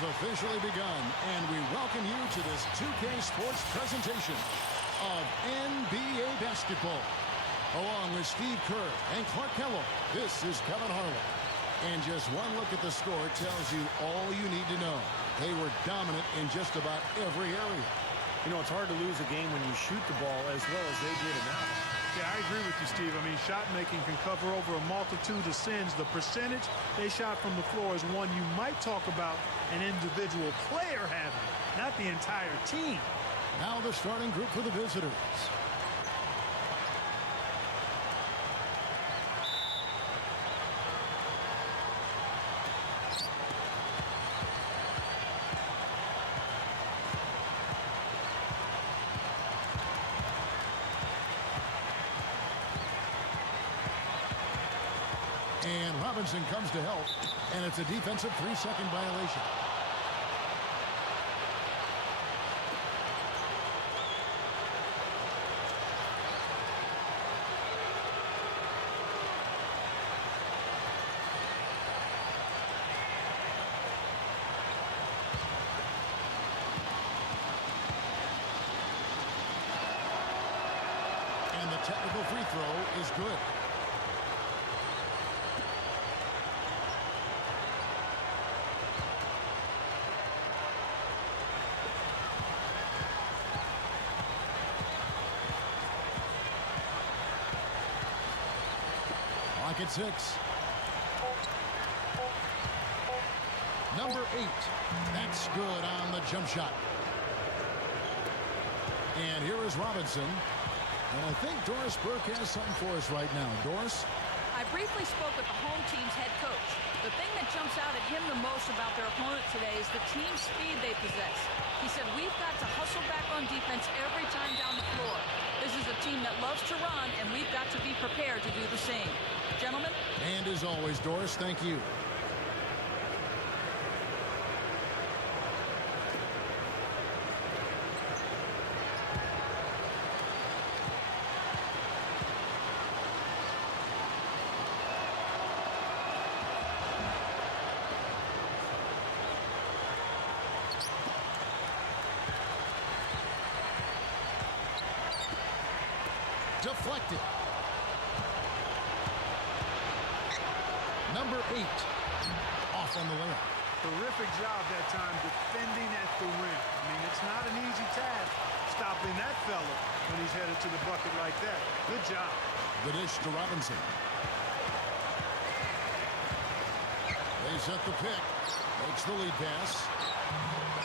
has officially begun, and we welcome you to this 2K Sports presentation of NBA basketball. Along with Steve Kerr and Clark Kellogg, this is Kevin Harlan. And just one look at the score tells you all you need to know. They were dominant in just about every area. You know, it's hard to lose a game when you shoot the ball as well as they did in that one. Yeah, I agree with you, Steve. I mean, shot making can cover over a multitude of sins. The percentage they shot from the floor is one you might talk about an individual player having, not the entire team. Now the starting group for the visitors. And Robinson comes to help, and it's a defensive 3-second violation. And the technical free throw is good. At 6. Number 8. That's good on the jump shot. And here is Robinson. And I think Doris Burke has something for us right now. Doris? I briefly spoke with the home team's head coach. The thing that jumps out at him the most about their opponent today is the team speed they possess. He said, we've got to hustle back on defense every time down the floor. This is a team that loves to run, and we've got to be prepared to do the same. Gentlemen? And as always, Doris, thank you. Deflected. Number 8. Off on the layup. Terrific job that time defending at the rim. I mean, it's not an easy task stopping that fella when he's headed to the bucket like that. Good job. The dish to Robinson. They set the pick. Makes the lead pass.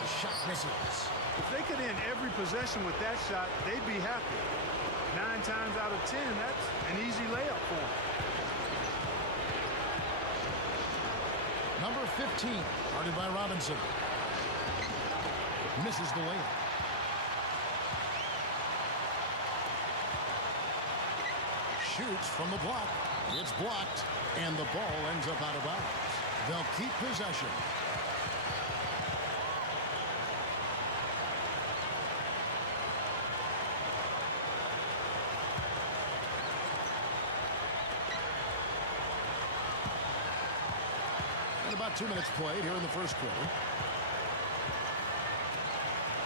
The shot misses. If they could end every possession with that shot, they'd be happy. 9 times out of 10, that's an easy layup for them. Number 15, guarded by Robinson. Misses the layup. Shoots from the block. It's blocked, and the ball ends up out of bounds. They'll keep possession. About 2 minutes played here in the first quarter.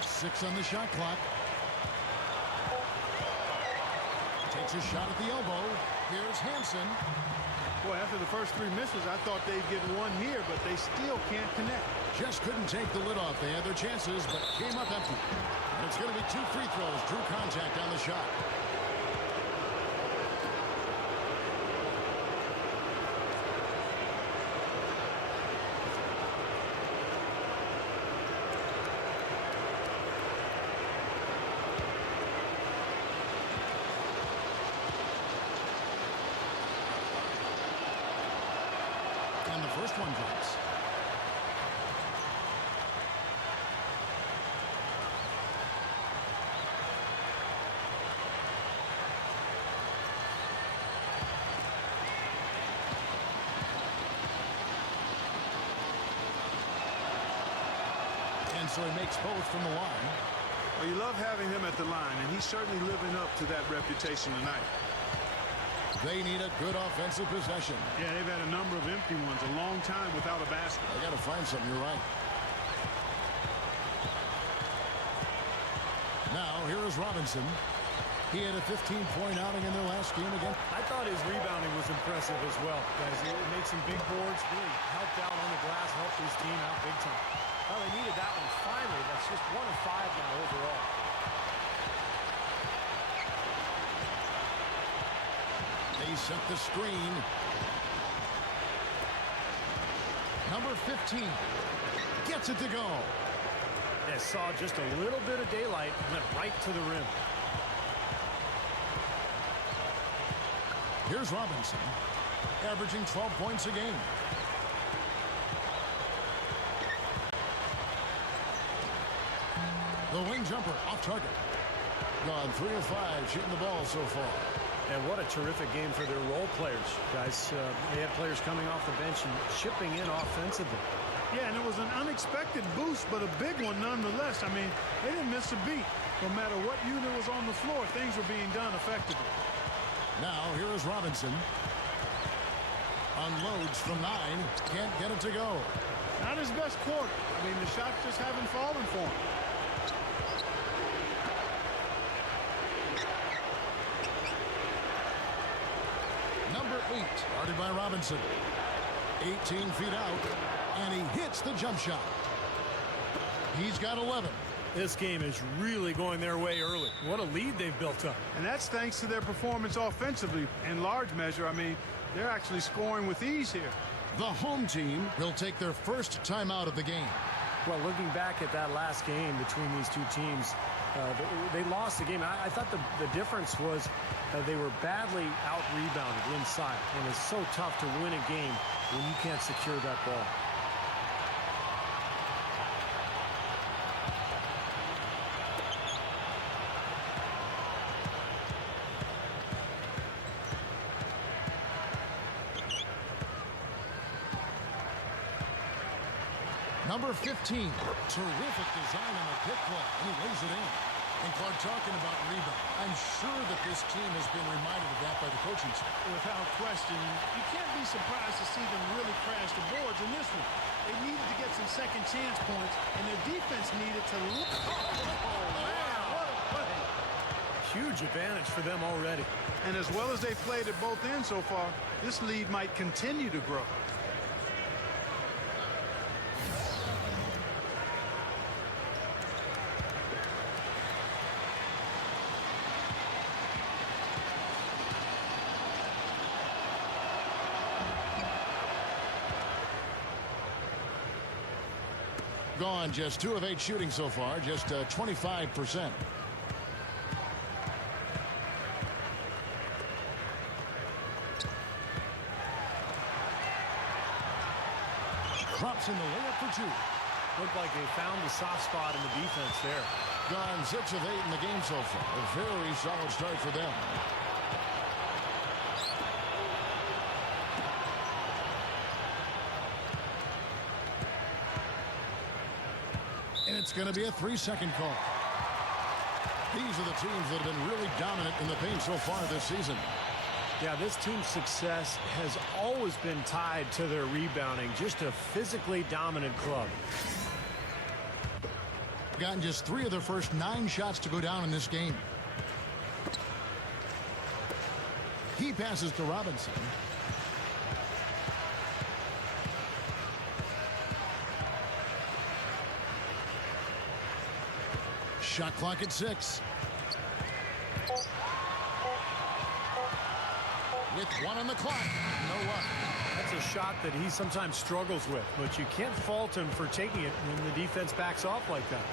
6 on the shot clock. Takes a shot at the elbow. Here's Hansen. Boy, after the first 3 misses, I thought they'd get one here, but they still can't connect. Just couldn't take the lid off. They had their chances, but came up empty. And it's going to be 2 free throws. Drew contact on the shot. And the first one drops. And so he makes both from the line. Well, you love having him at the line, and he's certainly living up to that reputation tonight. They need a good offensive possession. Yeah, they've had a number of empty ones, a long time without a basket. They got to find something, you're right. Now here is Robinson. He had a 15-point outing in their last game again. I thought his rebounding was impressive as well, guys. He made some big boards, really helped out on the glass, helped his team out big time. Well, they needed that one finally. That's just 1 of 5 now overall. They set the screen. Number 15 gets it to go. Yeah, saw just a little bit of daylight, went right to the rim. Here's Robinson, averaging 12 points a game. The wing jumper off target. Gone 3 of 5 shooting the ball so far. And what a terrific game for their role players, guys. They had players coming off the bench and chipping in offensively. Yeah, and it was an unexpected boost, but a big one nonetheless. I mean, they didn't miss a beat. No matter what unit was on the floor, things were being done effectively. Now, here is Robinson. Unloads from 9. Can't get it to go. Not his best quarter. I mean, the shots just haven't fallen for him. Number 8, guarded by Robinson. 18 feet out, and he hits the jump shot. He's got 11. This game is really going their way early. What a lead they've built up. And that's thanks to their performance offensively. In large measure, I mean, they're actually scoring with ease here. The home team will take their first timeout of the game. Well, looking back at that last game between these two teams, they lost the game. I thought the difference was they were badly out-rebounded inside. And it's so tough to win a game when you can't secure that ball. Number 15, terrific design on the pick play, and he lays it in. And Clark, talking about rebound, I'm sure that this team has been reminded of that by the coaching staff. Without question, you can't be surprised to see them really crash the boards in this one. They needed to get some second chance points, and their defense needed to look. Oh, man, what a play. Huge advantage for them already. And as well as they played at both ends so far, this lead might continue to grow. Gone just 2 of 8 shooting so far, just 25%. Drops in the layup for 2. Looked like they found the soft spot in the defense there. Gone 6 of 8 in the game so far. A very solid start for them. And it's going to be a 3-second call. These are the teams that have been really dominant in the paint so far this season. Yeah, this team's success has always been tied to their rebounding. Just a physically dominant club. Gotten just 3 of their first 9 shots to go down in this game. He passes to Robinson. Shot clock at 6. With 1 on the clock. No luck. That's a shot that he sometimes struggles with, but you can't fault him for taking it when the defense backs off like that.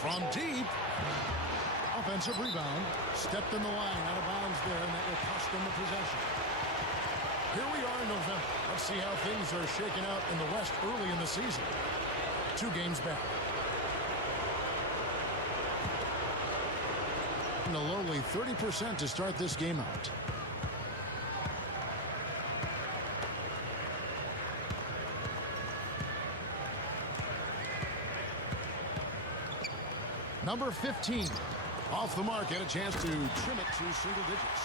From deep. Offensive rebound. Stepped in the line, out of bounds there, and that will cost them the possession. Here we are in November. Let's see how things are shaking out in the West early in the season. 2 games back. And a lowly 30% to start this game out. Number 15. Off the mark, and a chance to trim it to single digits.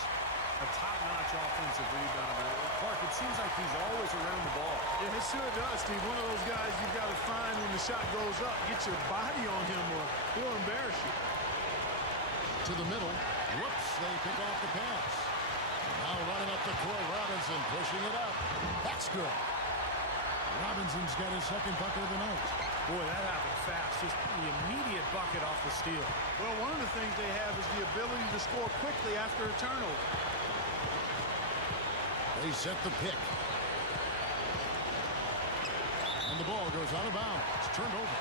A top-notch offensive rebounder. Clark, it seems like he's always around the ball. Yeah, it sure does, Steve. One of those guys you've got to find when the shot goes up. Get your body on him or he'll embarrass you. To the middle. Whoops, they pick off the pass. Now running up the court, Robinson pushing it up. That's good. Robinson's got his second bucket of the night. Boy, that happened fast. Just the immediate bucket off the steal. Well, one of the things they have is the ability to score quickly after a turnover. They set the pick. And the ball goes out of bounds. It's turned over.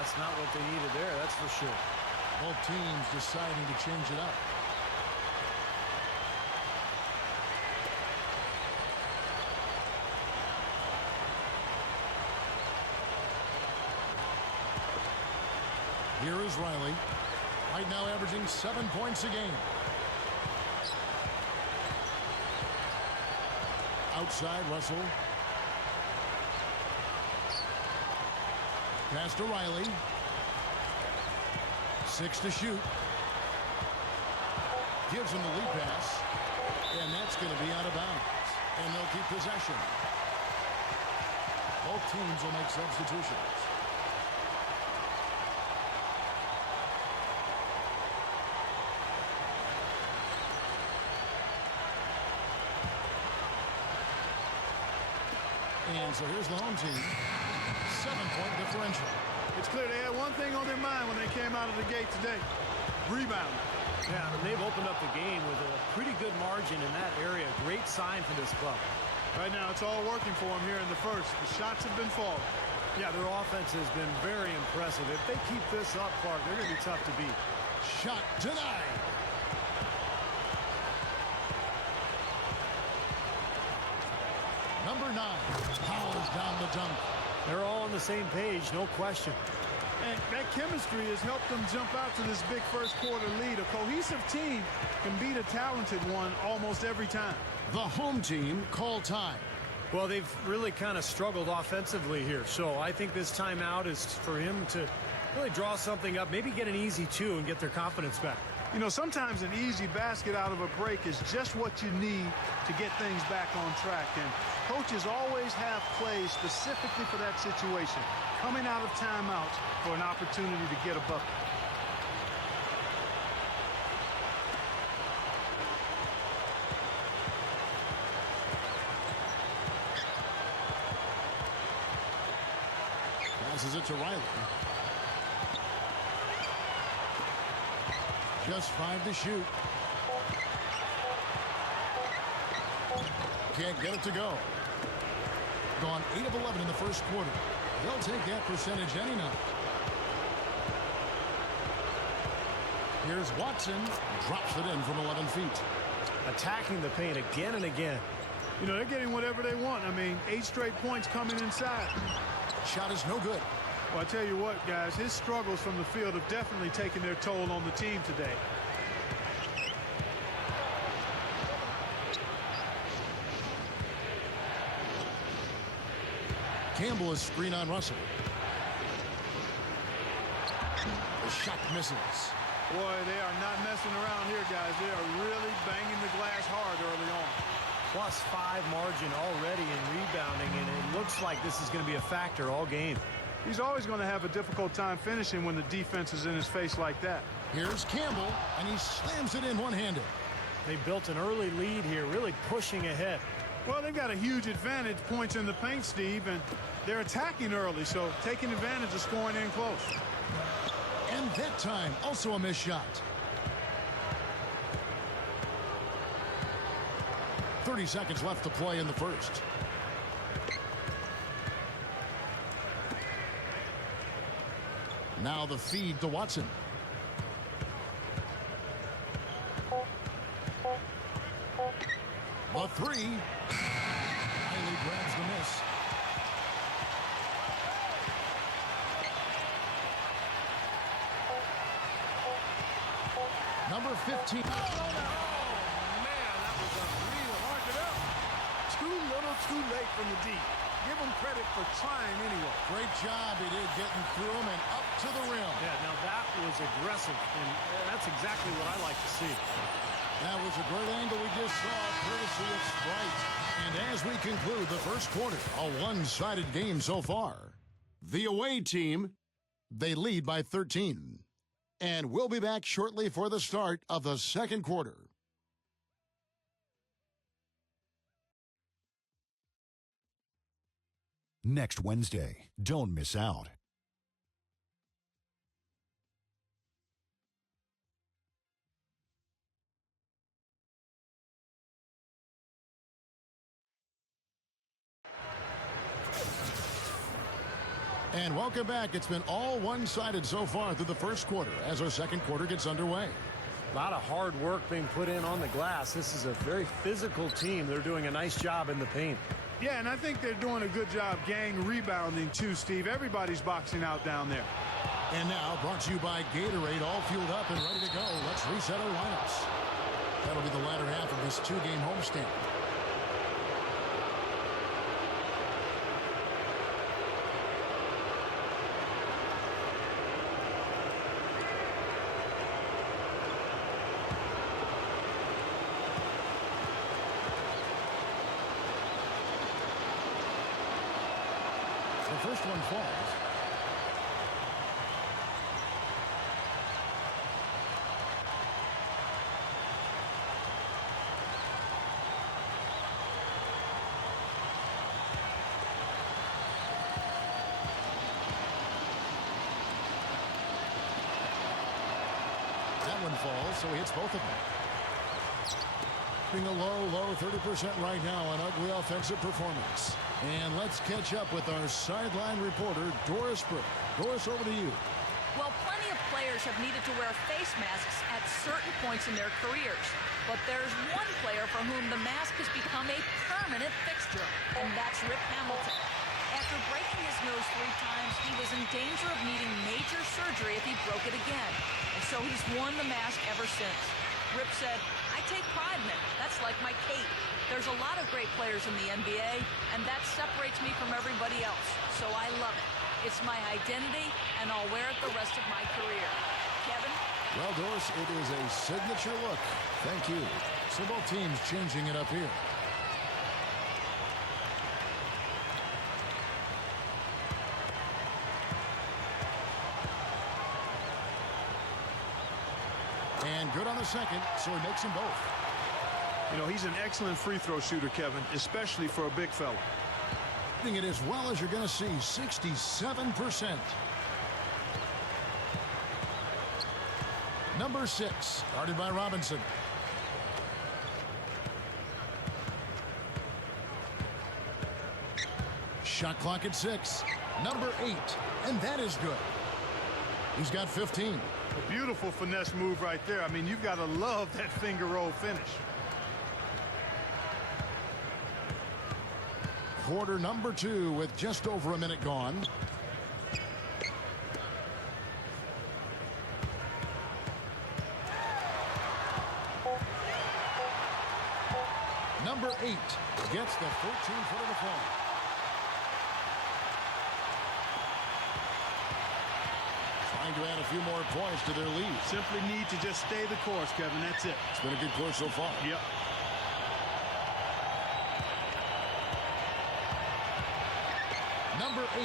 That's not what they needed there, that's for sure. Both teams deciding to change it up. Here is Riley. Right now averaging 7 points a game. Outside, Russell. Pass to Riley. 6 to shoot. Gives him the lead pass. And that's going to be out of bounds. And they'll keep possession. Both teams will make substitutions. And so here's the home team. 7-point differential. It's clear they had one thing on their mind when they came out of the gate today. Rebound. Yeah, and they've opened up the game with a pretty good margin in that area. Great sign for this club. Right now, it's all working for them here in the first. The shots have been falling. Yeah, their offense has been very impressive. If they keep this up, Clark, they're going to be tough to beat. Shot denied. Number 9 powers down the dunk. They're all on the same page, no question. And that chemistry has helped them jump out to this big first quarter lead. A cohesive team can beat a talented one almost every time. The home team call time. Well, they've really kind of struggled offensively here. So I think this timeout is for him to really draw something up, maybe get an easy 2 and get their confidence back. You know, sometimes an easy basket out of a break is just what you need to get things back on track. And coaches always have plays specifically for that situation, coming out of timeouts for an opportunity to get a bucket. Passes it to Riley. Just 5 to shoot. Can't get it to go. Gone 8 of 11 in the first quarter. They'll take that percentage any night. Here's Watson. Drops it in from 11 feet. Attacking the paint again and again. You know, they're getting whatever they want. I mean, 8 straight points coming inside. Shot is no good. Well, I tell you what, guys, his struggles from the field have definitely taken their toll on the team today. Campbell is screen on Russell. The shot misses. Boy, they are not messing around here, guys. They are really banging the glass hard early on. +5 margin already in rebounding, and it looks like this is going to be a factor all game. He's always going to have a difficult time finishing when the defense is in his face like that. Here's Campbell, and he slams it in one-handed. They built an early lead here, really pushing ahead. Well, they've got a huge advantage, points in the paint, Steve, and they're attacking early, so taking advantage of scoring in close. And that time, also a missed shot. 30 seconds left to play in the first. Now the feed to Watson. The 3. Riley grabs the miss. Number 15. Oh, man, that was unreal. Mark it up. Too little, too late from the deep. Give him credit for trying anyway. Great job he did getting through him and up to the rim. Yeah, now that was is aggressive, and that's exactly what I like to see. That was a great angle we just saw, courtesy of Sprite. And as we conclude the first quarter, a one-sided game so far. The away team, they lead by 13. And we'll be back shortly for the start of the second quarter. Next Wednesday, don't miss out. And welcome back. It's been all one-sided so far through the first quarter as our second quarter gets underway. A lot of hard work being put in on the glass. This is a very physical team. They're doing a nice job in the paint. Yeah, and I think they're doing a good job gang rebounding too, Steve. Everybody's boxing out down there. And now brought to you by Gatorade, all fueled up and ready to go. Let's reset our lineups. That'll be the latter half of this two-game homestand. The first one falls. That one falls, so he hits both of them. Being a low 30% right now, an ugly offensive performance. And let's catch up with our sideline reporter, Doris Burke. Doris, over to you. Well, plenty of players have needed to wear face masks at certain points in their careers. But there's one player for whom the mask has become a permanent fixture, and that's Rip Hamilton. After breaking his nose 3 times, he was in danger of needing major surgery if he broke it again. And so he's worn the mask ever since. Rip said, "I take pride in it. That's like my cape. There's a lot of great players in the NBA, and that separates me from everybody else. So I love it. It's my identity, and I'll wear it the rest of my career." Kevin? Well, Doris, it is a signature look. Thank you. So both teams changing it up here. And good on the second, so he makes them both. You know, he's an excellent free throw shooter, Kevin, especially for a big fella. Hitting it as well as you're going to see, 67%. Number 6, guarded by Robinson. Shot clock at 6. Number 8, and that is good. He's got 15. A beautiful finesse move right there. I mean, you've got to love that finger roll finish. Quarter number 2 with just over a minute gone. Number 8 gets the 14-foot of the fall. Trying to add a few more points to their lead. Simply need to just stay the course, Kevin. That's it. It's been a good course so far. Yep. Number 8,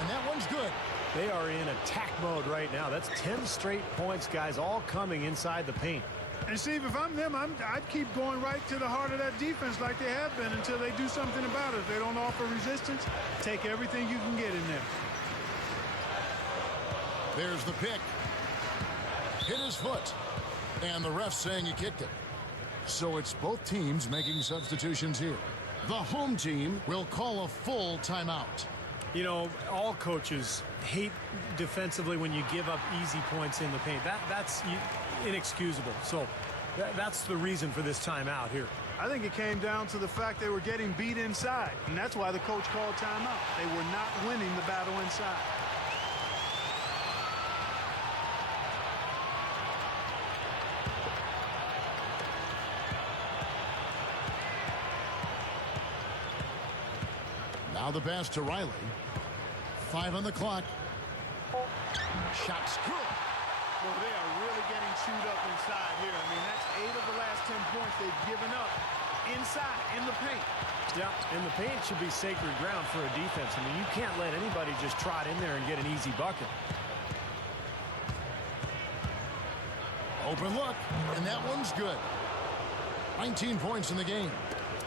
and that one's good. They are in attack mode right now. That's 10 straight points, guys, all coming inside the paint. And Steve, if I'm them, I'd keep going right to the heart of that defense like they have been until they do something about it. If they don't offer resistance, take everything you can get in there. There's the pick. Hit his foot. And the ref saying he kicked it. So it's both teams making substitutions here. The home team will call a full timeout. You know, all coaches hate defensively when you give up easy points in the paint. That's inexcusable. So that's the reason for this timeout here. I think it came down to the fact they were getting beat inside, and that's why the coach called timeout. They were not winning the battle inside. Now the pass to Riley. 5 on the clock. Shot's good. they've given up inside, in the paint. Yeah, and the paint should be sacred ground for a defense. I mean, you can't let anybody just trot in there and get an easy bucket. Open look, and that one's good. 19 points in the game.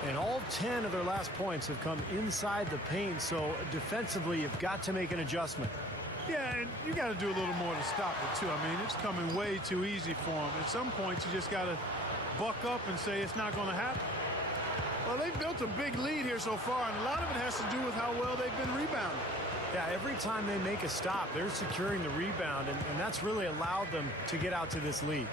And all 10 of their last points have come inside the paint, so defensively you've got to make an adjustment. Yeah, and you got to do a little more to stop it, too. I mean, it's coming way too easy for them. At some points, you just got to buck up and say it's not going to happen. Well, they've built a big lead here so far, and a lot of it has to do with how well they've been rebounding. Yeah, every time they make a stop, they're securing the rebound, and that's really allowed them to get out to this lead.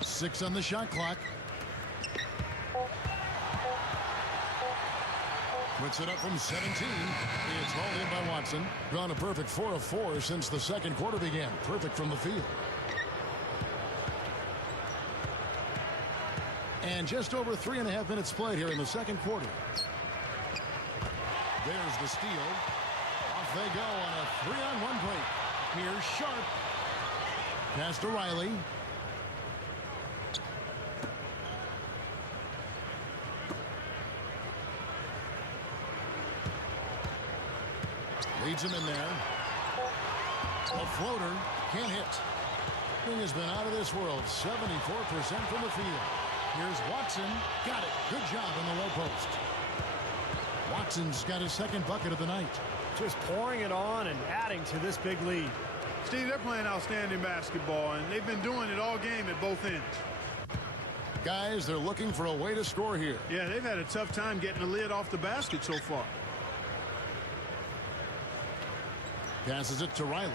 Six on the shot clock. Puts it up from 17. It's hauled in by Watson. Gone a perfect 4 of 4 since the second quarter began. Perfect from the field. And just over 3.5 minutes played here in the second quarter. There's the steal. Off they go on a 3-on-1 break. Here's Sharp. Pass to Riley. Leads him in there. A floater. Can't hit. Thing has been out of this world. 74% from the field. Here's Watson. Got it. Good job on the low post. Watson's got his second bucket of the night. Just pouring it on and adding to this big lead. Steve, they're playing outstanding basketball, and they've been doing it all game at both ends. Guys, they're looking for a way to score here. Yeah, they've had a tough time getting the lid off the basket so far. Passes it to Riley.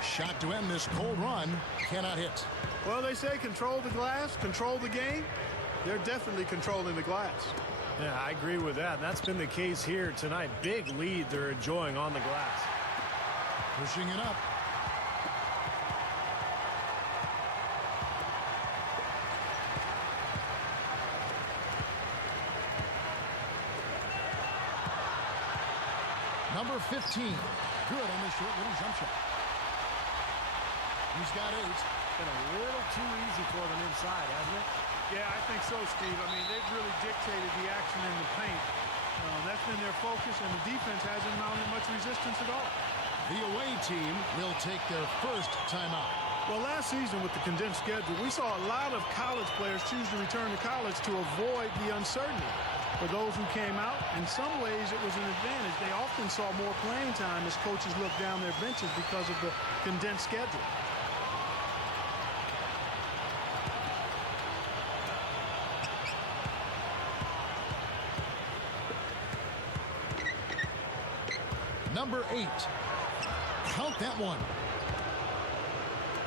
Shot to end this cold run. Cannot hit. Well, they say control the glass, control the game. They're definitely controlling the glass. Yeah, I agree with that. And that's been the case here tonight. Big lead they're enjoying on the glass. Pushing it up. Number 15. Good on the short little jump shot. He's got 8. Been a little too easy for them inside, hasn't it? Yeah, I think so, Steve. I mean, they've really dictated the action in the paint. That's been their focus, and the defense hasn't mounted much resistance at all. The away team will take their first timeout. Well, last season with the condensed schedule, we saw a lot of college players choose to return to college to avoid the uncertainty. For those who came out, in some ways it was an advantage. They often saw more playing time as coaches looked down their benches because of the condensed schedule. Number 8. Count that one.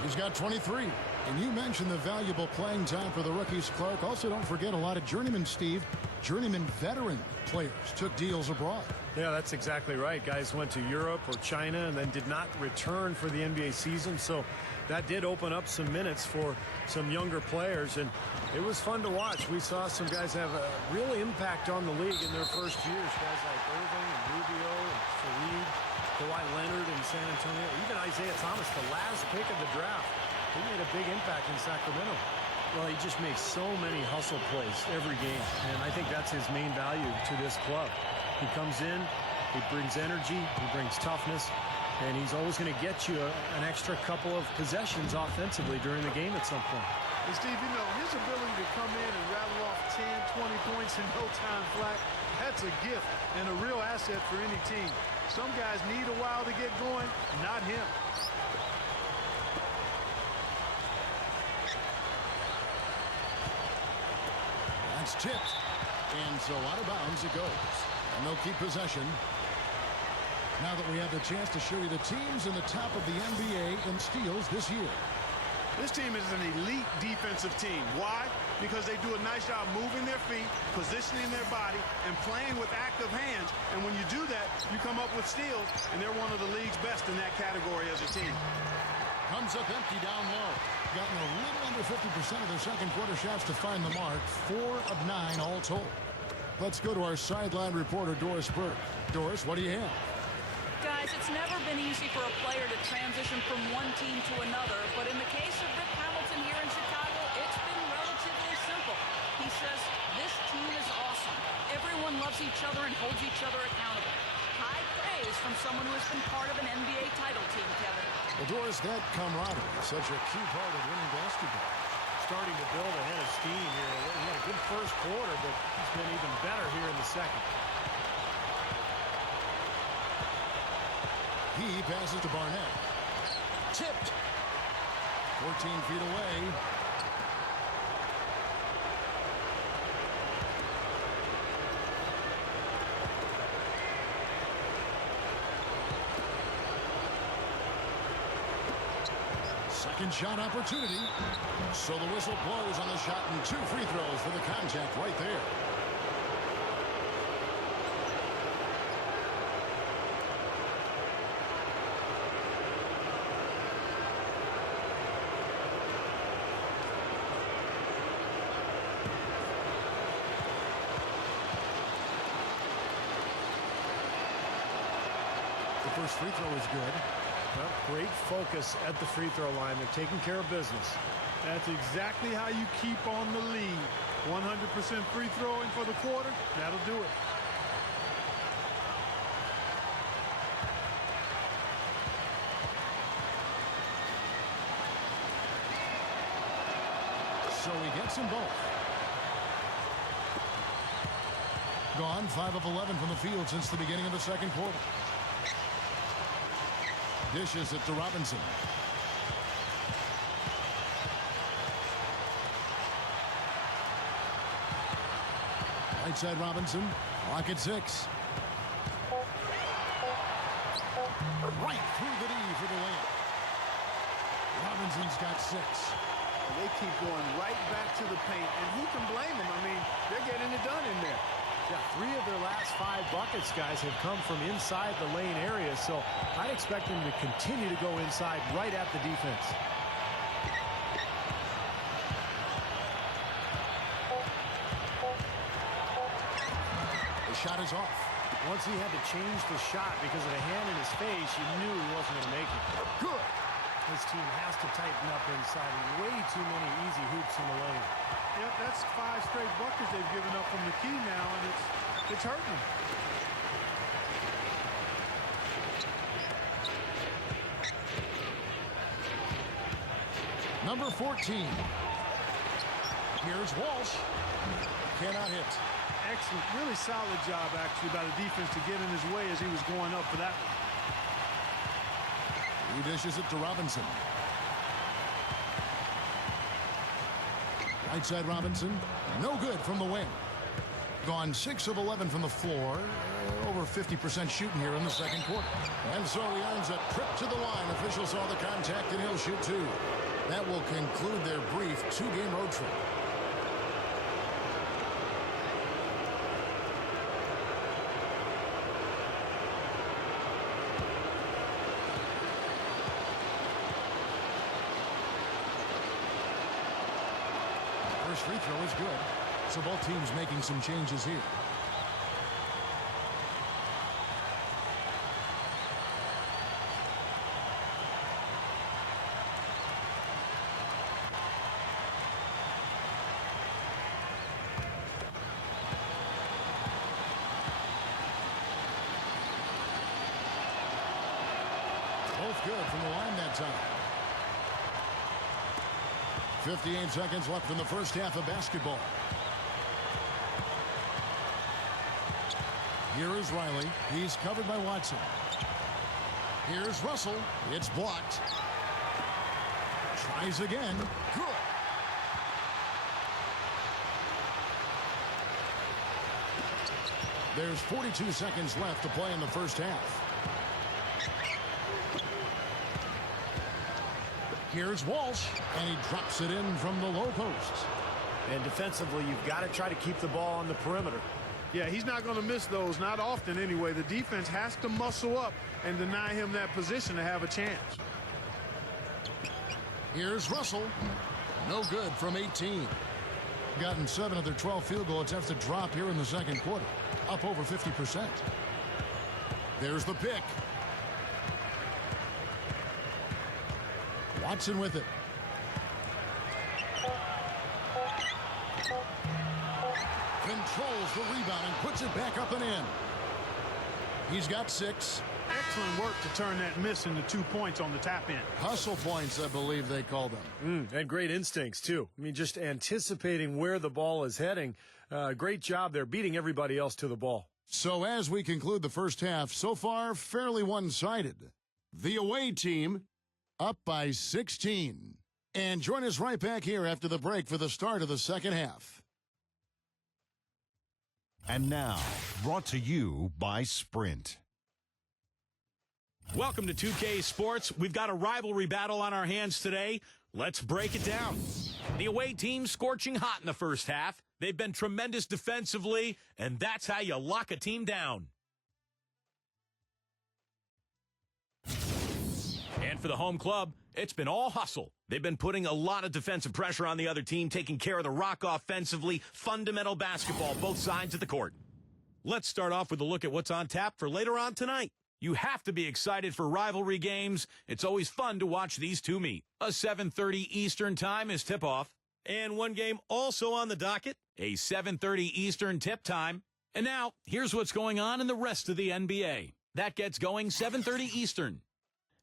He's got 23. And you mentioned the valuable playing time for the rookies, Clark. Also, don't forget a lot of journeyman, Steve. Journeyman veteran players took deals abroad. Yeah, that's exactly right. Guys went to Europe or China and then did not return for the NBA season. So that did open up some minutes for some younger players. And it was fun to watch. We saw some guys have a real impact on the league in their first years. Guys like Irving and Rubio and Fareed, Kawhi Leonard in San Antonio, even Isaiah Thomas, the last pick of the draft. He made a big impact in Sacramento. Well, he just makes so many hustle plays every game, and I think that's his main value to this club. He comes in, he brings energy, he brings toughness, and he's always going to get you an extra couple of possessions offensively during the game at some point. And Steve, you know, his ability to come in and rattle off 10, 20 points in no time flat, that's a gift and a real asset for any team. Some guys need a while to get going, not him. It's tipped. And so out of bounds it goes. And they'll keep possession. Now that we have the chance to show you the teams in the top of the NBA in steals this year. This team is an elite defensive team. Why? Because they do a nice job moving their feet, positioning their body, and playing with active hands. And when you do that, you come up with steals, and they're one of the league's best in that category as a team. Comes up empty down low. Gotten a little under 50% of their second quarter shots to find the mark. 4 of 9 all told. Let's go to our sideline reporter, Doris Burke. Doris, what do you have? Guys, it's never been easy for a player to transition from one team to another, but in the case of Rick Hamilton here in Chicago, it's been relatively simple. He says, this team is awesome. Everyone loves each other and holds each other accountable. High praise from someone who has been part of an NBA title team, Kevin. Well, Doris, that camaraderie is such a key part of winning basketball. Starting to build a head of steam here. He had a good first quarter, but he's been even better here in the second. He passes to Barnett. Tipped. 14 feet away. Second shot opportunity. So the whistle blows on the shot and 2 free throws for the contact right there. The first free throw is good. Well, great focus at the free throw line. They're taking care of business. That's exactly how you keep on the lead. 100% free throwing for the quarter, that'll do it. So he gets them both. Gone 5 of 11 from the field since the beginning of the second quarter. Dishes it to Robinson. Right side Robinson. Clock at 6. Right through the knee for the layup. Robinson's got 6. They keep going right back to the paint, and who can blame them? I mean, they're getting it done in there. Yeah, 3 of their last 5 buckets, guys, have come from inside the lane area, so I'd expect them to continue to go inside right at the defense. The shot is off. Once he had to change the shot because of the hand in his face, you knew he wasn't going to make it. Good. This team has to tighten up inside. Way too many easy hoops in the lane. Yep, that's 5 straight buckets they've given up from the key now, and it's hurting them. Number 14. Here's Walsh. Cannot hit. Excellent, really solid job, actually, by the defense to get in his way as he was going up for that one. He dishes it to Robinson. Right side Robinson. No good from the wing. Gone 6 of 11 from the floor. Over 50% shooting here in the second quarter. And so he earns a trip to the line. Officials saw the contact and he'll shoot 2. That will conclude their brief 2-game road trip. First free throw is good. So both teams making some changes here. Both good from the line that time. 58 seconds left in the first half of basketball. Here is Riley. He's covered by Watson. Here's Russell. It's blocked. Tries again. Good. There's 42 seconds left to play in the first half. Here's Walsh, and he drops it in from the low post. And defensively, you've got to try to keep the ball on the perimeter. Yeah, he's not going to miss those, not often anyway. The defense has to muscle up and deny him that position to have a chance. Here's Russell. No good from 18. Gotten 7 of their 12 field goal attempts to drop here in the second quarter. Up over 50%. There's the pick. Watson with it. Controls the rebound and puts it back up and in. He's got 6. Excellent work to turn that miss into 2 points on the tap in. Hustle points, I believe they call them. And great instincts, too. I mean, just anticipating where the ball is heading. Great job there, beating everybody else to the ball. So as we conclude the first half, so far fairly one-sided. The away team up by 16. And join us right back here after the break for the start of the second half. And now, brought to you by Sprint. Welcome to 2K Sports. We've got a rivalry battle on our hands today. Let's break it down. The away team scorching hot in the first half. They've been tremendous defensively, and that's how you lock a team down. And for the home club, it's been all hustle. They've been putting a lot of defensive pressure on the other team, taking care of the rock offensively, fundamental basketball, both sides of the court. Let's start off with a look at what's on tap for later on tonight. You have to be excited for rivalry games. It's always fun to watch these two meet. A 7:30 Eastern time is tip-off. And one game also on the docket, a 7:30 Eastern tip time. And now, here's what's going on in the rest of the NBA. That gets going 7:30 Eastern.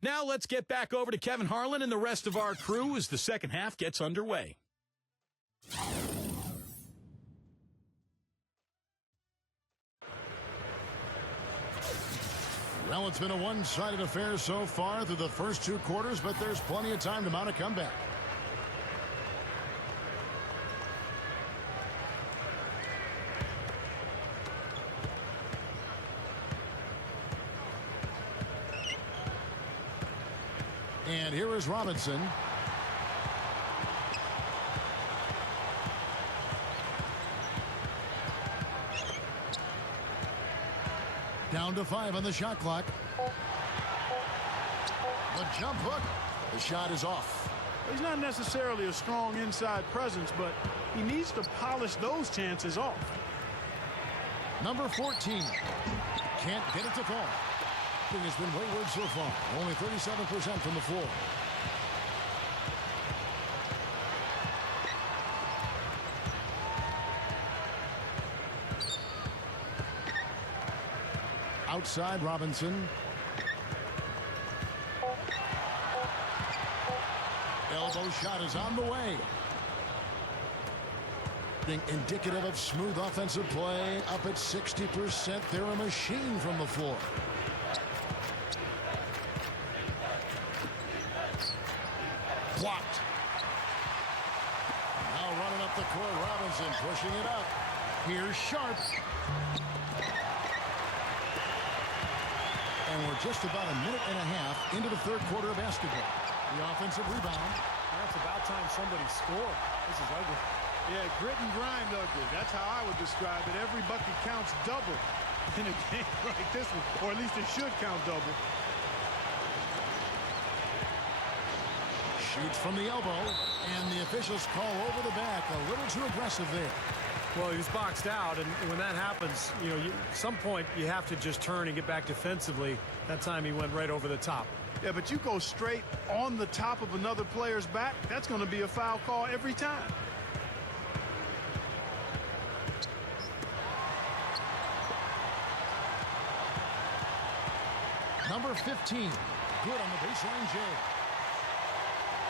Now let's get back over to Kevin Harlan and the rest of our crew as the second half gets underway. Well, it's been a one-sided affair so far through the first 2 quarters, but there's plenty of time to mount a comeback. And here is Robinson. Down to 5 on the shot clock. The jump hook. The shot is off. He's not necessarily a strong inside presence, but he needs to polish those chances off. Number 14. Can't get it to fall. Has been wayward so far. Only 37% from the floor. Outside Robinson. Elbow shot is on the way. Being indicative of smooth offensive play. Up at 60%. They're a machine from the floor. Blocked. Now running up the court, Robinson pushing it up. Here's Sharp. And we're just about a minute and a half into the third quarter of basketball. The offensive rebound. That's about time somebody scored. This is ugly. Yeah, grit and grind ugly. That's how I would describe it. Every bucket counts double in a game like this one, or at least it should count double. Shoots from the elbow, and the officials call over the back. A little too aggressive there. Well, he was boxed out, and when that happens, you know, at some point you have to just turn and get back defensively. That time he went right over the top. Yeah, but you go straight on the top of another player's back, that's going to be a foul call every time. Number 15, good on the baseline, Jay.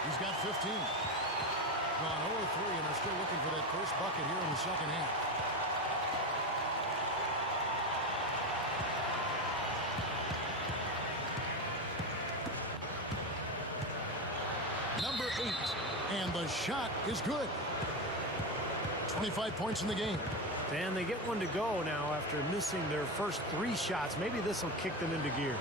He's got 15. Gone 0-3, and they're still looking for that first bucket here in the second half. Number 8, and the shot is good. 25 points in the game. And they get one to go now after missing their first 3 shots. Maybe this will kick them into gear.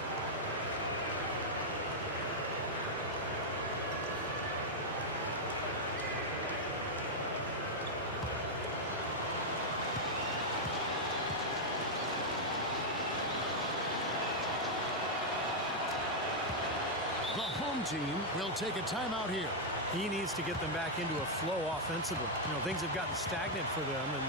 home team will take a timeout here. He needs to get them back into a flow offensively. You know, things have gotten stagnant for them, and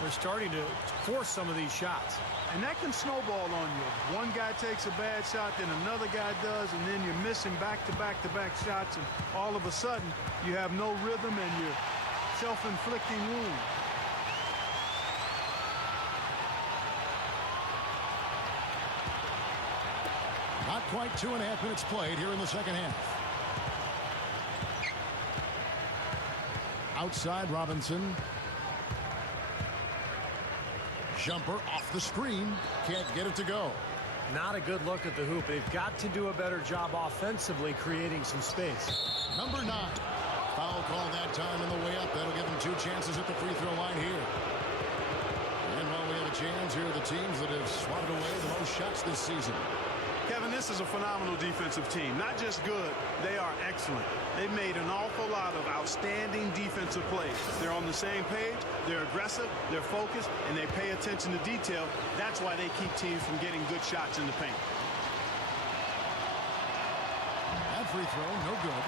they're starting to force some of these shots. And that can snowball on you. One guy takes a bad shot, then another guy does, and then you're missing back-to-back-to-back shots, and all of a sudden you have no rhythm and you're self-inflicting wound. Not quite 2.5 minutes played here in the second half. Outside Robinson. Jumper off the screen. Can't get it to go. Not a good look at the hoop. They've got to do a better job offensively creating some space. Number 9. Foul call that time on the way up. That'll give them 2 chances at the free throw line here. And while we have a chance, here are the teams that have swatted away the most shots this season. Kevin, this is a phenomenal defensive team. Not just good, they are excellent. They've made an awful lot of outstanding defensive plays. They're on the same page, they're aggressive, they're focused, and they pay attention to detail. That's why they keep teams from getting good shots in the paint. That free throw, no good.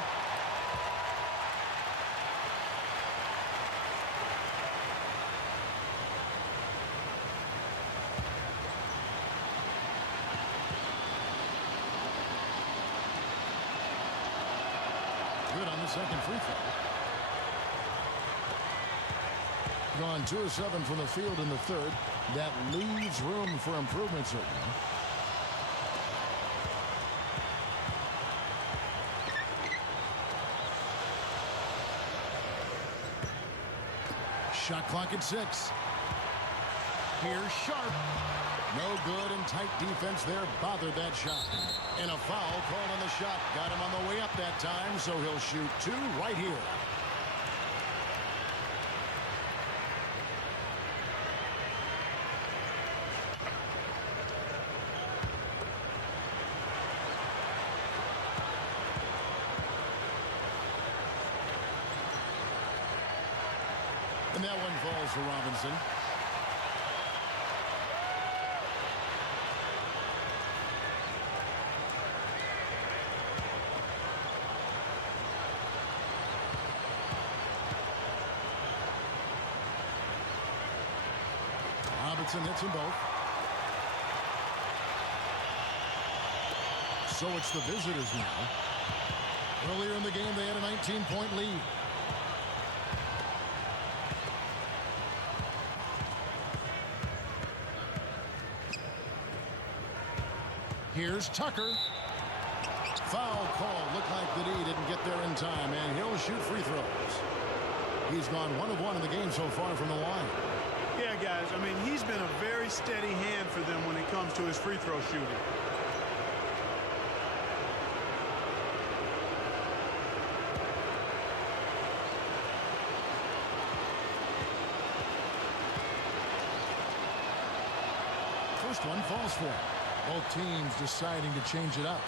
Good on the second free throw. Gone 2 of 7 from the field in the third. That leaves room for improvement, certainly. Shot clock at 6. Here's Sharp. No good, and tight defense there bothered that shot. And a foul called on the shot. Got him on the way up that time, so he'll shoot 2 right here. And that one falls for Robinson. Robinson hits them both. So it's the visitors now. Earlier in the game, they had a 19-point lead. Here's Tucker. Foul call. Looked like the D didn't get there in time, and he'll shoot free throws. He's gone 1 of 1 in the game so far from the line. Yeah, guys, I mean, he's been a very steady hand for them when it comes to his free throw shooting. First one falls for him. Both teams deciding to change it up.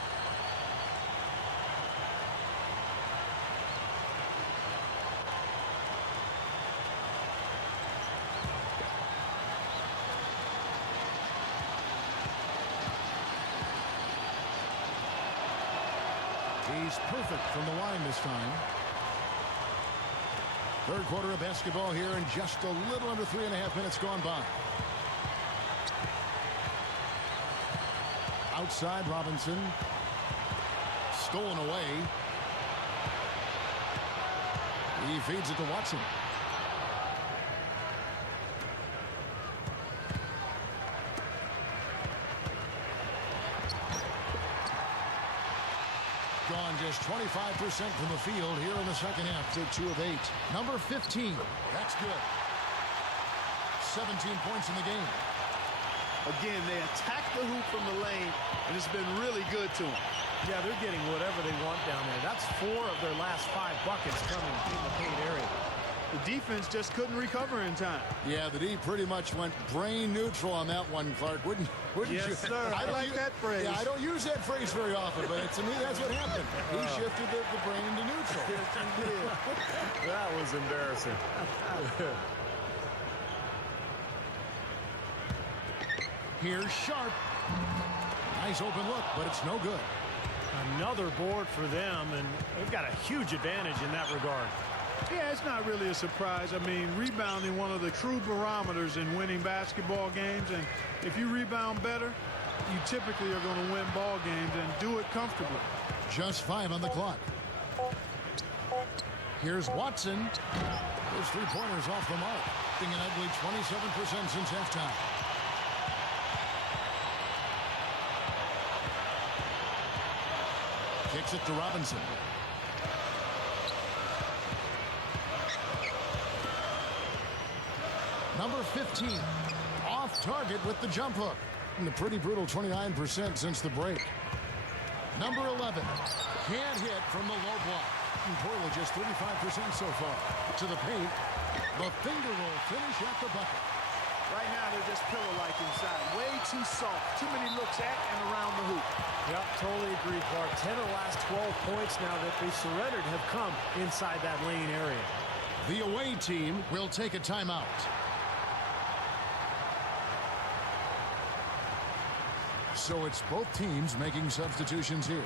He's perfect from the line this time. Third quarter of basketball here, and just a little under 3.5 minutes gone by. Outside Robinson. Stolen away. He feeds it to Watson. Gone just 25% from the field here in the second half to 2 of 8. Number 15. That's good. 17 points in the game. Again, they attack the hoop from the lane, and it's been really good to them. Yeah, they're getting whatever they want down there. That's 4 of their last 5 buckets coming in the paint area. The defense just couldn't recover in time. Yeah, the D pretty much went brain neutral on that one, Clark. Wouldn't Yes, you? sir. I like that phrase. Yeah, I don't use that phrase very often, but to me, that's what happened. He shifted the brain to neutral. That was embarrassing. Here's Sharp. Nice open look, but it's no good. Another board for them, and they've got a huge advantage in that regard. Yeah, it's not really a surprise. I mean, rebounding, one of the true barometers in winning basketball games, and if you rebound better, you typically are going to win ball games and do it comfortably. Just 5 on the clock. Here's Watson. Those three-pointers off the mark. Being an ugly 27% since halftime. Kicks it to Robinson. Number 15. Off target with the jump hook. And a pretty brutal 29% since the break. Number 11. Can't hit from the low block. And Portland just 35% so far. To the paint. The finger roll finish at the bucket. Right now, they're just pillow-like inside. Way too soft. Too many looks at and around the hoop. Yep, totally agree, Clark. 10 of the last 12 points now that they surrendered have come inside that lane area. The away team will take a timeout. So it's both teams making substitutions here.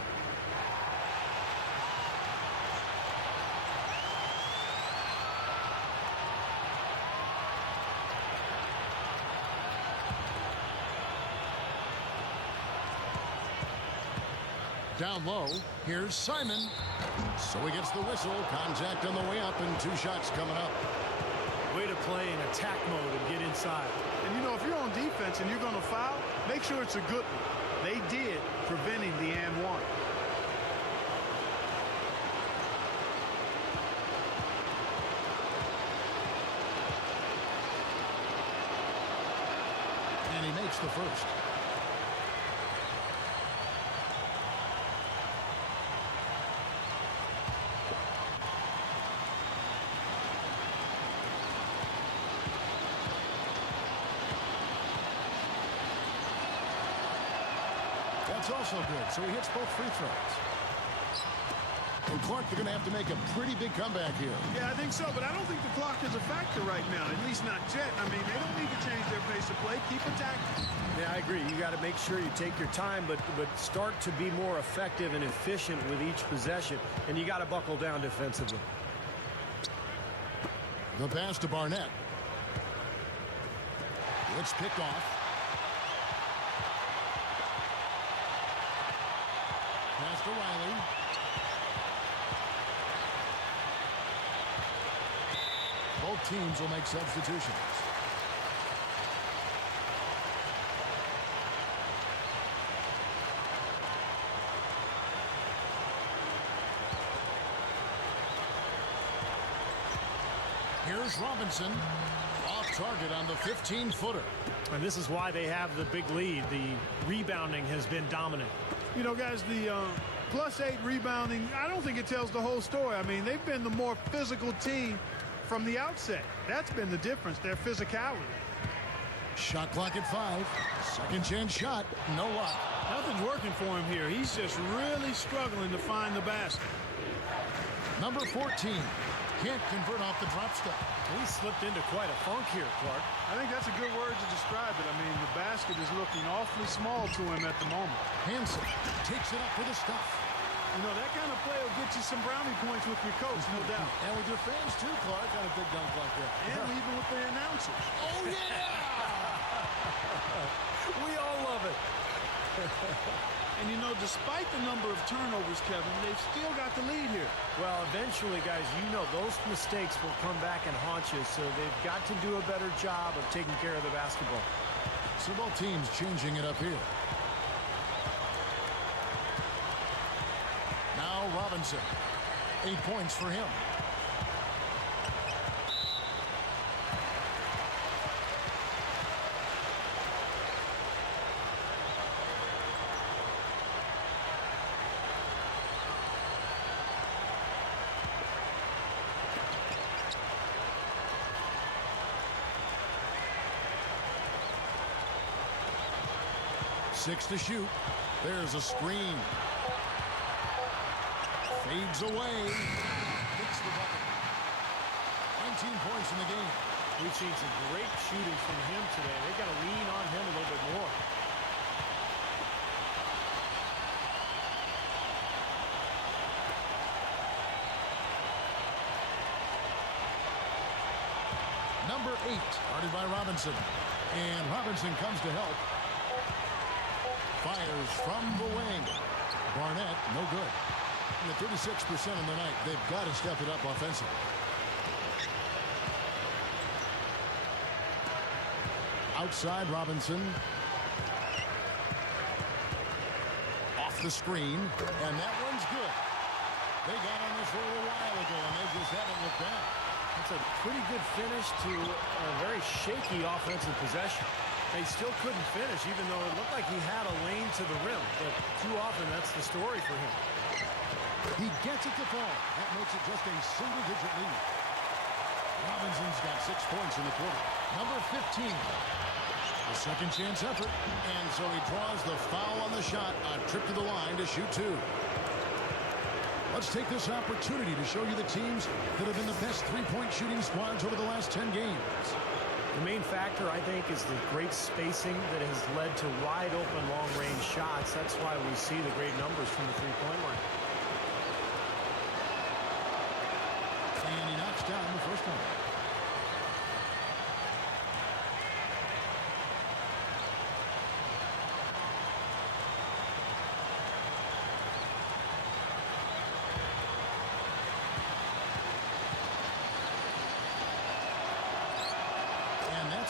Down low, here's Simon. So he gets the whistle. Contact on the way up and 2 shots coming up. Way to play in attack mode and get inside. And, you know, if you're on defense and you're going to foul, make sure it's a good one. They did, preventing the and one. And he makes the first. That's also good. So he hits both free throws. And Clark, they're going to have to make a pretty big comeback here. Yeah, I think so, but I don't think the clock is a factor right now, at least not yet. I mean, they don't need to change their pace of play. Keep attacking. Yeah, I agree. You got to make sure you take your time, but start to be more effective and efficient with each possession, and you got to buckle down defensively. The pass to Barnett. It's picked off. Pass to Riley. Both teams will make substitutions. Here's Robinson. Off target on the 15-footer. And this is why they have the big lead. The rebounding has been dominant. You know, guys, the +8 rebounding, I don't think it tells the whole story. I mean, they've been the more physical team from the outset. That's been the difference, their physicality. Shot clock at 5. Second chance shot. No luck. Nothing's working for him here. He's just really struggling to find the basket. Number 14. Can't convert off the drop step. He slipped into quite a funk here, Clark. I think that's a good word to describe it. I mean, the basket is looking awfully small to him at the moment. Hansen takes it up for the stuff. You know, that kind of play will get you some brownie points with your coach, no doubt. And with your fans, too, Clark, on a big dunk like that. And even with the announcers. Oh, yeah! We all love it. And, you know, despite the number of turnovers, Kevin, they've still got the lead here. Well, eventually, guys, you know those mistakes will come back and haunt you, so they've got to do a better job of taking care of the basketball. So both teams changing it up here. Now Robinson. 8 points for him. Six to shoot. There's a screen. Fades away. Hits the bucket. 19 points in the game. We've seen some great shooting from him today. They've got to lean on him a little bit more. number 8, guarded by Robinson. And Robinson comes to help. Fires from the wing. Barnett, no good. And at 36% on the night, they've got to step it up offensively. Outside Robinson. Off the screen. And that one's good. They got on this roll a while ago, and they just haven't looked back. That's a pretty good finish to a very shaky offensive possession. They still couldn't finish, even though it looked like he had a lane to the rim. But too often, that's the story for him. He gets it to fall. That makes it just a single-digit lead. Robinson's got 6 points in the quarter. Number 15. The second chance effort. And so he draws the foul on the shot. A trip to the line to shoot 2. Let's take this opportunity to show you the teams that have been the best three-point shooting squads over the last 10 games. The main factor, I think, is the great spacing that has led to wide-open, long-range shots. That's why we see the great numbers from the three-point line. And he knocks down the first one.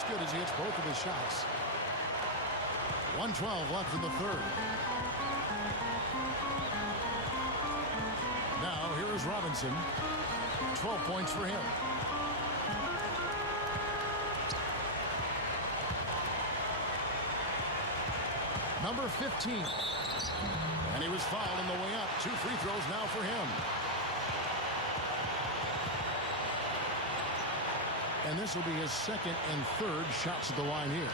Good as he hits both of his shots. 1:12 left in the third. Now here is Robinson. 12 points for him. Number 15. And he was fouled on the way up. 2 free throws now for him. And this will be his second and third shots at the line here.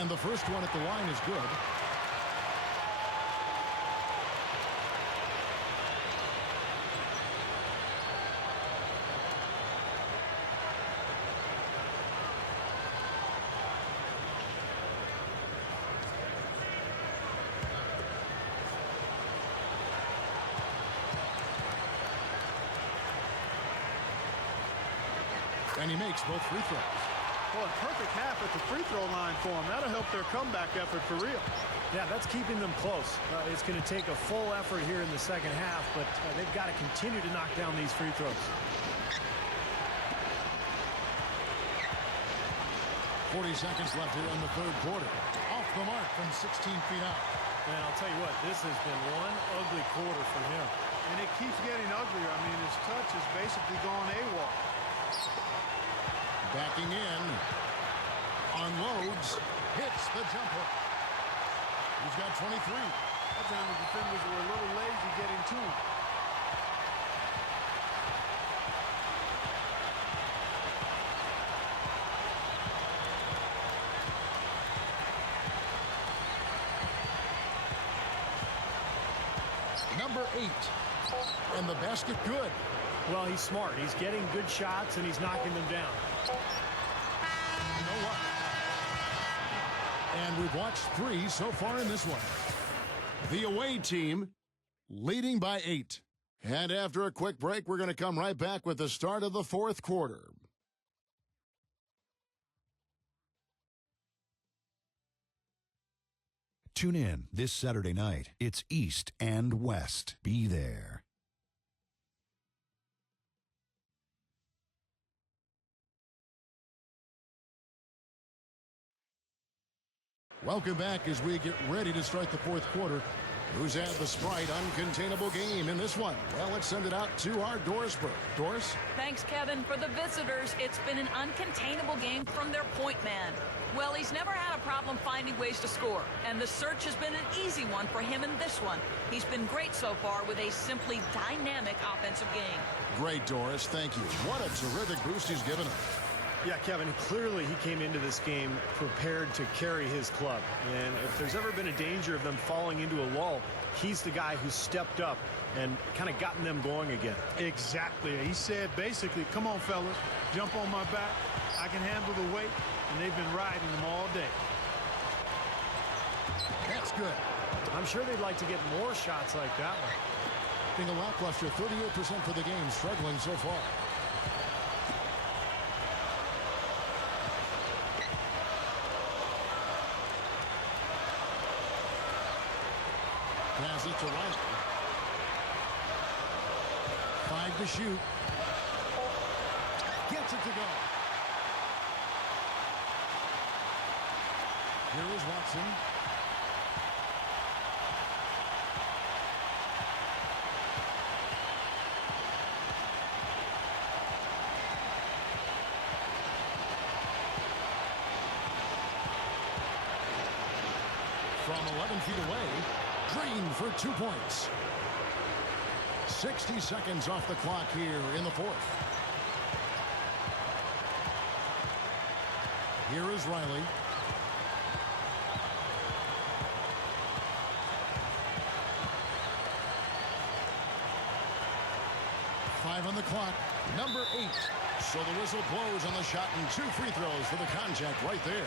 And the first one at the line is good. And he makes both free throws. Well, a perfect half at the free throw line for him. That'll help their comeback effort for real. Yeah, that's keeping them close. It's going to take a full effort here in the second half, but they've got to continue to knock down these free throws. 40 seconds left here in the third quarter. Off the mark from 16 feet out. Man, I'll tell you what, this has been one ugly quarter for him. And it keeps getting uglier. I mean, his touch has basically gone AWOL. Backing in, unloads, hits the jumper. He's got 23. That time the defenders were a little lazy getting to him. Number 8, and the basket good. Well, he's smart. He's getting good shots, and he's knocking them down. You know what? And we've watched 3 so far in this one. The away team leading by 8. And after a quick break, we're going to come right back with the start of the fourth quarter. Tune in this Saturday night. It's East and West. Be there. Welcome back as we get ready to start the fourth quarter. Who's had the Sprite uncontainable game in this one? Well, let's send it out to our Doris Burke. Doris? Thanks, Kevin. For the visitors, it's been an uncontainable game from their point man. Well, he's never had a problem finding ways to score, and the search has been an easy one for him in this one. He's been great so far with a simply dynamic offensive game. Great, Doris. Thank you. What a terrific boost he's given us. Yeah, Kevin, clearly he came into this game prepared to carry his club. And if there's ever been a danger of them falling into a lull, he's the guy who stepped up and kind of gotten them going again. Exactly. He said basically, come on, fellas, jump on my back. I I can handle the weight, and they've been riding them all day. That's good. I'm sure they'd like to get more shots like that one. Being a lackluster 38% for the game, struggling so far. Pass it to Riley. 5 to shoot. Gets it to go. Here is Watson. From 11 feet away, Green for 2 points. 60 seconds off the clock here in the fourth. Here is Riley. Five on the clock. Number 8. So the whistle blows on the shot and 2 free throws for the contact right there.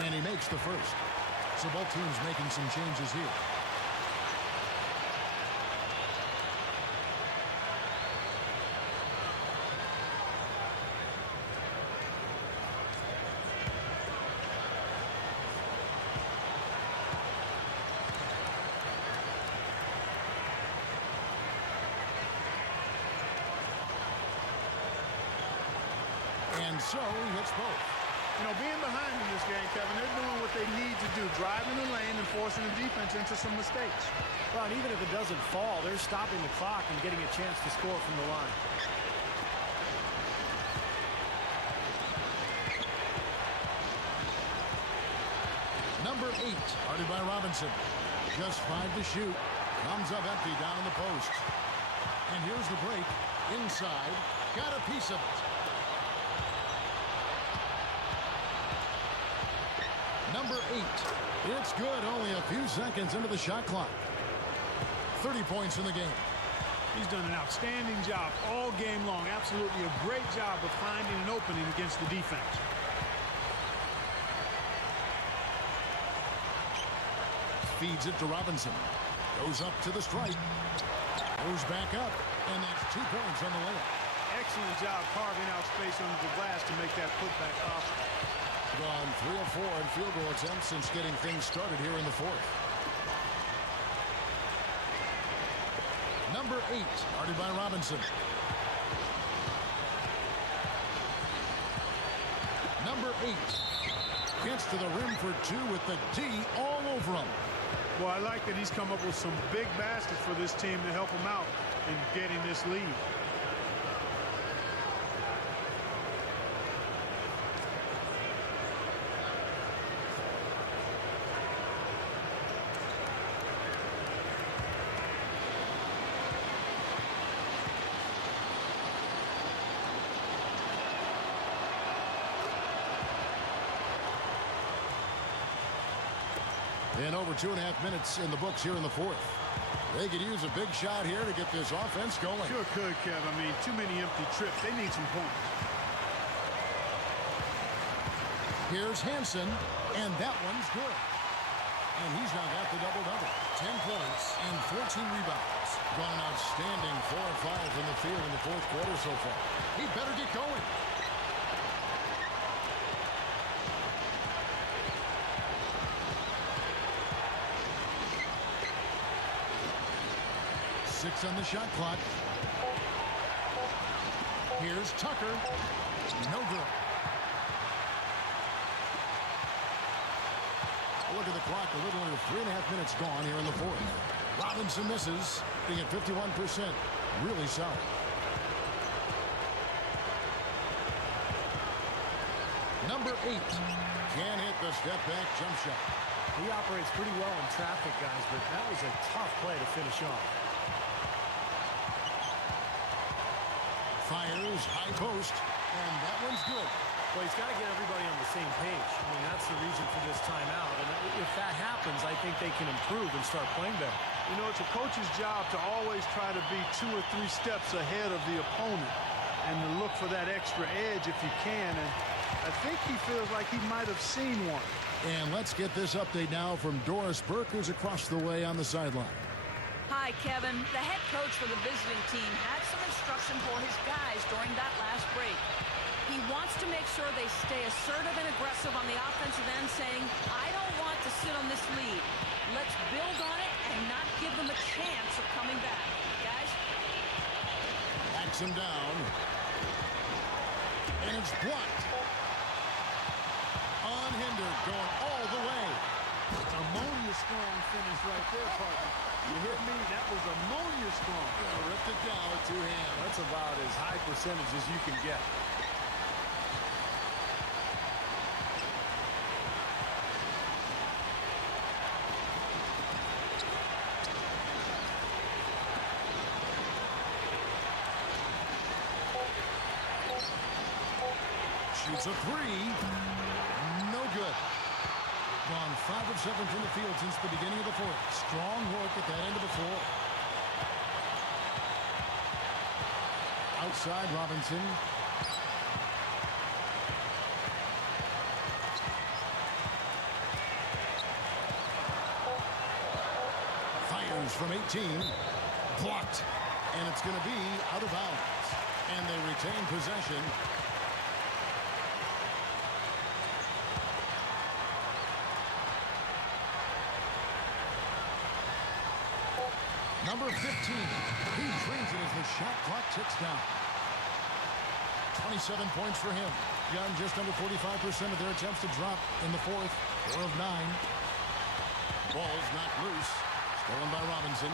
And he makes the first. So both teams making some changes here. And so he hits both. You know, being behind in this game, Kevin, they're doing what they need to do, driving the lane and forcing the defense into some mistakes. Well, and even if it doesn't fall, they're stopping the clock and getting a chance to score from the line. Number 8, guarded by Robinson. Just 5 to shoot. Comes up empty down in the post. And here's the break. Inside. Got a piece of it. Number 8. It's good. Only a few seconds into the shot clock. 30 points in the game. He's done an outstanding job all game long. Absolutely a great job of finding an opening against the defense. Feeds it to Robinson. Goes up to the stripe. Goes back up. And that's 2 points on the layup. Excellent job carving out space under the glass to make that putback possible. Gone 3 of 4 in field goal attempts since getting things started here in the fourth. Number 8, guarded by Robinson. Number 8 gets to the rim for 2 with the D all over him. Well, I like that he's come up with some big baskets for this team to help him out in getting this lead. And over 2.5 minutes in the books here in the fourth. They could use a big shot here to get this offense going. Sure could, Kev. I mean, too many empty trips. They need some points. Here's Hansen, and that one's good. And he's now got the double-double. 10 points and 14 rebounds. Gone an outstanding 4 of 5 from the field in the fourth quarter so far. He better get going. Six on the shot clock. Here's Tucker. No good. Look at the clock. A little under 3.5 minutes gone here in the fourth. Robinson misses, being at 51%. Really solid. Number 8. Can't hit the step-back jump shot. He operates pretty well in traffic, guys, but that was a tough play to finish off. Fires high post, and that one's good. Well, he's got to get everybody on the same page. I mean, that's the reason for this timeout. And if that happens, I think they can improve and start playing better. You know, it's a coach's job to always try to be 2 or 3 steps ahead of the opponent and to look for that extra edge if you can. And I think he feels like he might have seen one. And let's get this update now from Doris Burke, who's across the way on the sideline. Hi, Kevin. The head coach for the visiting team had some instruction for his guys during that last break. He wants to make sure they stay assertive and aggressive on the offensive end, saying, I don't want to sit on this lead. Let's build on it and not give them a chance of coming back. Guys? Backs him down. And it's blocked. Unhindered, going all the way. Ammonia strong finish right there, partner. You hear me? That was ammonia strong. Ripped it down with 2 hands. That's about as high percentage as you can get. Shoots a 3. No good. Gone 5 of 7 from the field since the beginning of the 4th. Strong work at that end of the floor. Outside Robinson. Fires from 18. Blocked. And it's going to be out of bounds. And they retain possession. Number 15, he drains it as the shot clock ticks down. 27 points for him. Young just under 45% of their attempts to drop in the 4th. 4 of 9. Ball's knocked loose. Stolen by Robinson.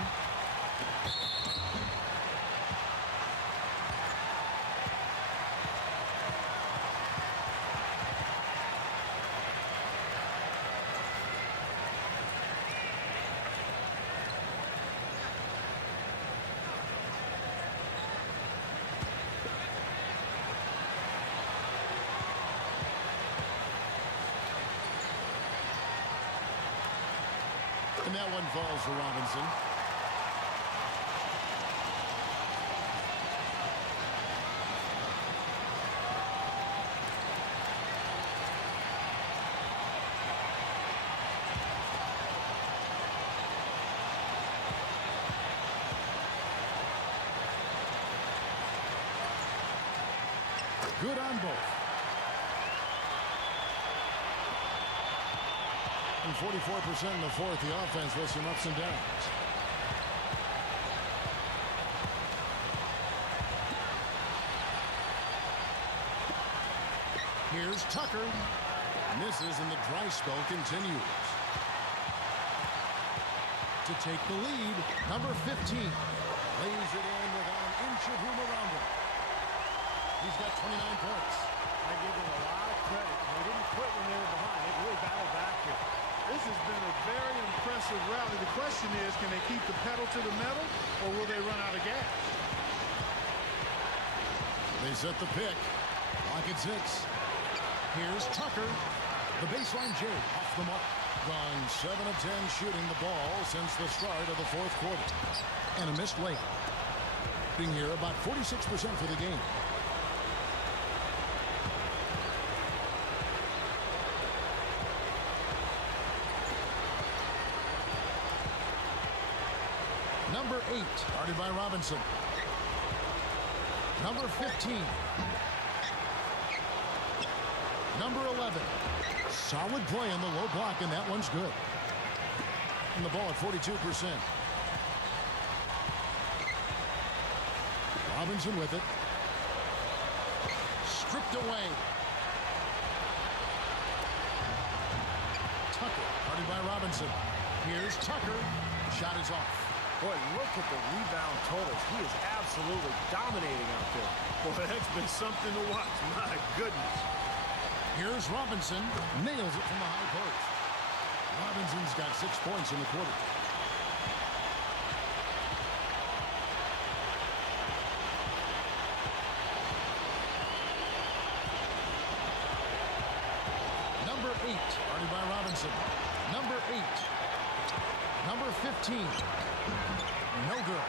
And that one falls for Robinson. Good on both. And 44% in the 4th, the offense with some ups and downs. Here's Tucker. Misses and the dry spell continues. To take the lead, number 15. Lays it in without an inch of room around him. He's got 29 points. I give them a lot of credit. They didn't quit when they were behind. They really battled back here. This has been a very impressive rally. The question is, can they keep the pedal to the metal, or will they run out of gas? They set the pick. Clock at 6. Here's Tucker. The baseline J off the mark. Gone 7 of 10 shooting the ball since the start of the 4th quarter. And a missed layup. Being here about 46% for the game. Number 8, guarded by Robinson. Number 15. Number 11. Solid play in the low block, and that one's good. And the ball at 42%. Robinson with it. Stripped away. Tucker, guarded by Robinson. Here's Tucker. Shot is off. Boy, look at the rebound totals. He is absolutely dominating out there. Boy, that's been something to watch. My goodness. Here's Robinson. Nails it from the high post. Robinson's got 6 points in the quarter. Number 8, guarded by Robinson. Number 8. Number 15. No good.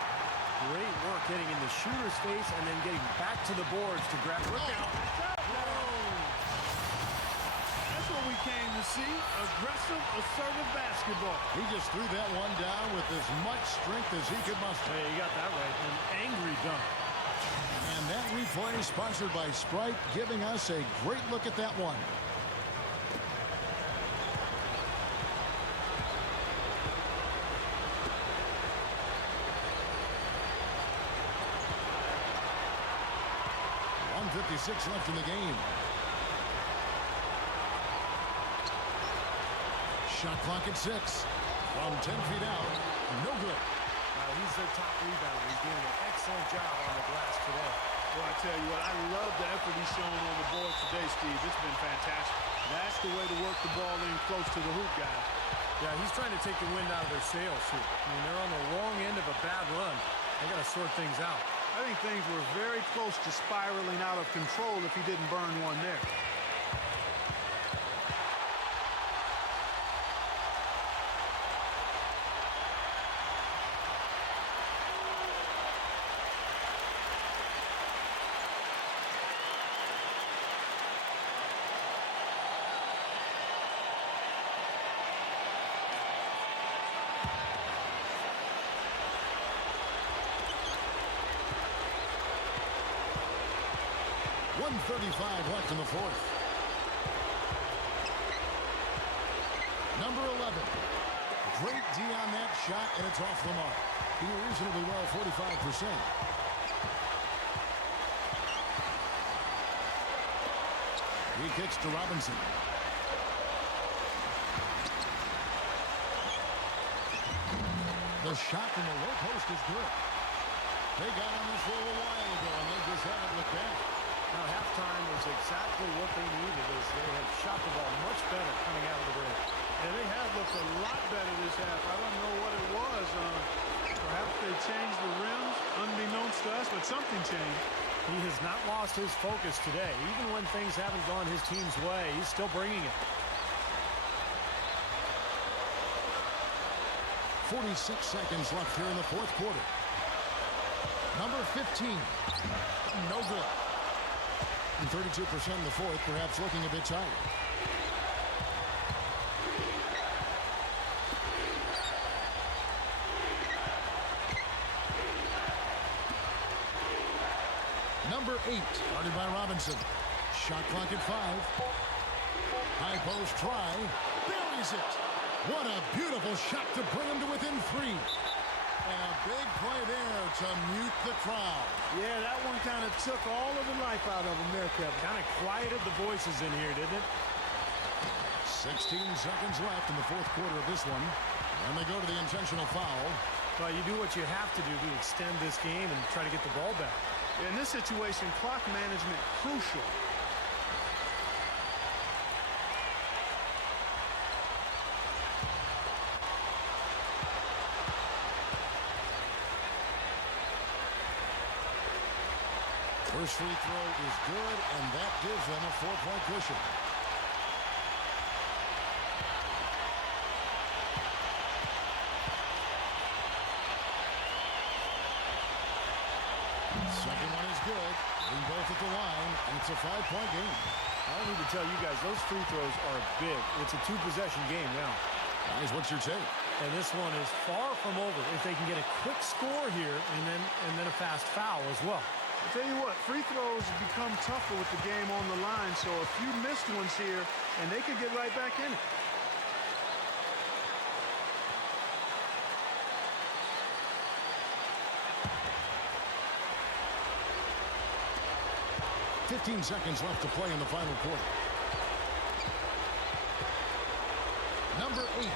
Great work getting in the shooter's face and then getting back to the boards to grab. Look out. That's what we came to see. Aggressive, assertive basketball. He just threw that one down with as much strength as he could muster. Hey, you got that right. An angry dunk. And that replay sponsored by Sprite, giving us a great look at that one. .56 left in the game. Shot clock at 6. From 10 feet out. No good. He's their top rebounder. He's doing an excellent job on the glass today. Well, I tell you what, I love the effort he's showing on the board today, Steve. It's been fantastic. That's the way to work the ball in close to the hoop, guys. Yeah, he's trying to take the wind out of their sails here. I mean, they're on the wrong end of a bad run. They got to sort things out. I think things were very close to spiraling out of control if he didn't burn one there. .35 left in the fourth. Number 11. Great D on that shot, and it's off the mark. Doing reasonably well, 45%. He kicks to Robinson. The shot from the low post is good. They got on this roll a while ago, and they just haven't looked back. Now, halftime was exactly what they needed as they have shot the ball much better coming out of the break. And they have looked a lot better this half. I don't know what it was. Perhaps they changed the rims, unbeknownst to us, but something changed. He has not lost his focus today. Even when things haven't gone his team's way, he's still bringing it. 46 seconds left here in the fourth quarter. Number 15. No good. And 32% in the fourth, perhaps looking a bit tired. Number 8, guarded by Robinson. Shot clock at 5. High post try. Buries it. What a beautiful shot to bring him to within 3. And a big play there to mute the crowd. Yeah, that one kind of took all of the life out of them there, Kevin. Kind of quieted the voices in here, didn't it? 16 seconds left in the fourth quarter of this one. And they go to the intentional foul. Well, you do what you have to do to extend this game and try to get the ball back. In this situation, clock management crucial. First free throw is good, and that gives them a 4-point cushion. Second one is good. Being both at the line, and it's a 5-point game. I don't need to tell you guys, those free throws are big. It's a 2-possession game now. Guys, what's your take? And this one is far from over. If they can get a quick score here and then a fast foul as well. I'll tell you what, free throws become tougher with the game on the line, so a few missed ones here, and they could get right back in it. .15 seconds left to play in the final quarter. Number 8.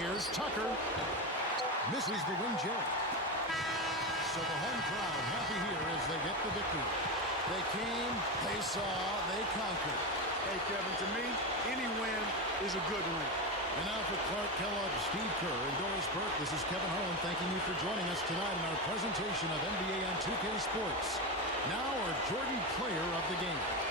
Here's Tucker. Misses the wing J. So the home crowd happy here as they get the victory. They came, they saw, they conquered. Hey, Kevin, to me, any win is a good win. And now for Clark Kellogg, Steve Kerr, and Doris Burke, this is Kevin Harlan thanking you for joining us tonight in our presentation of NBA on 2K Sports. Now our Jordan player of the game.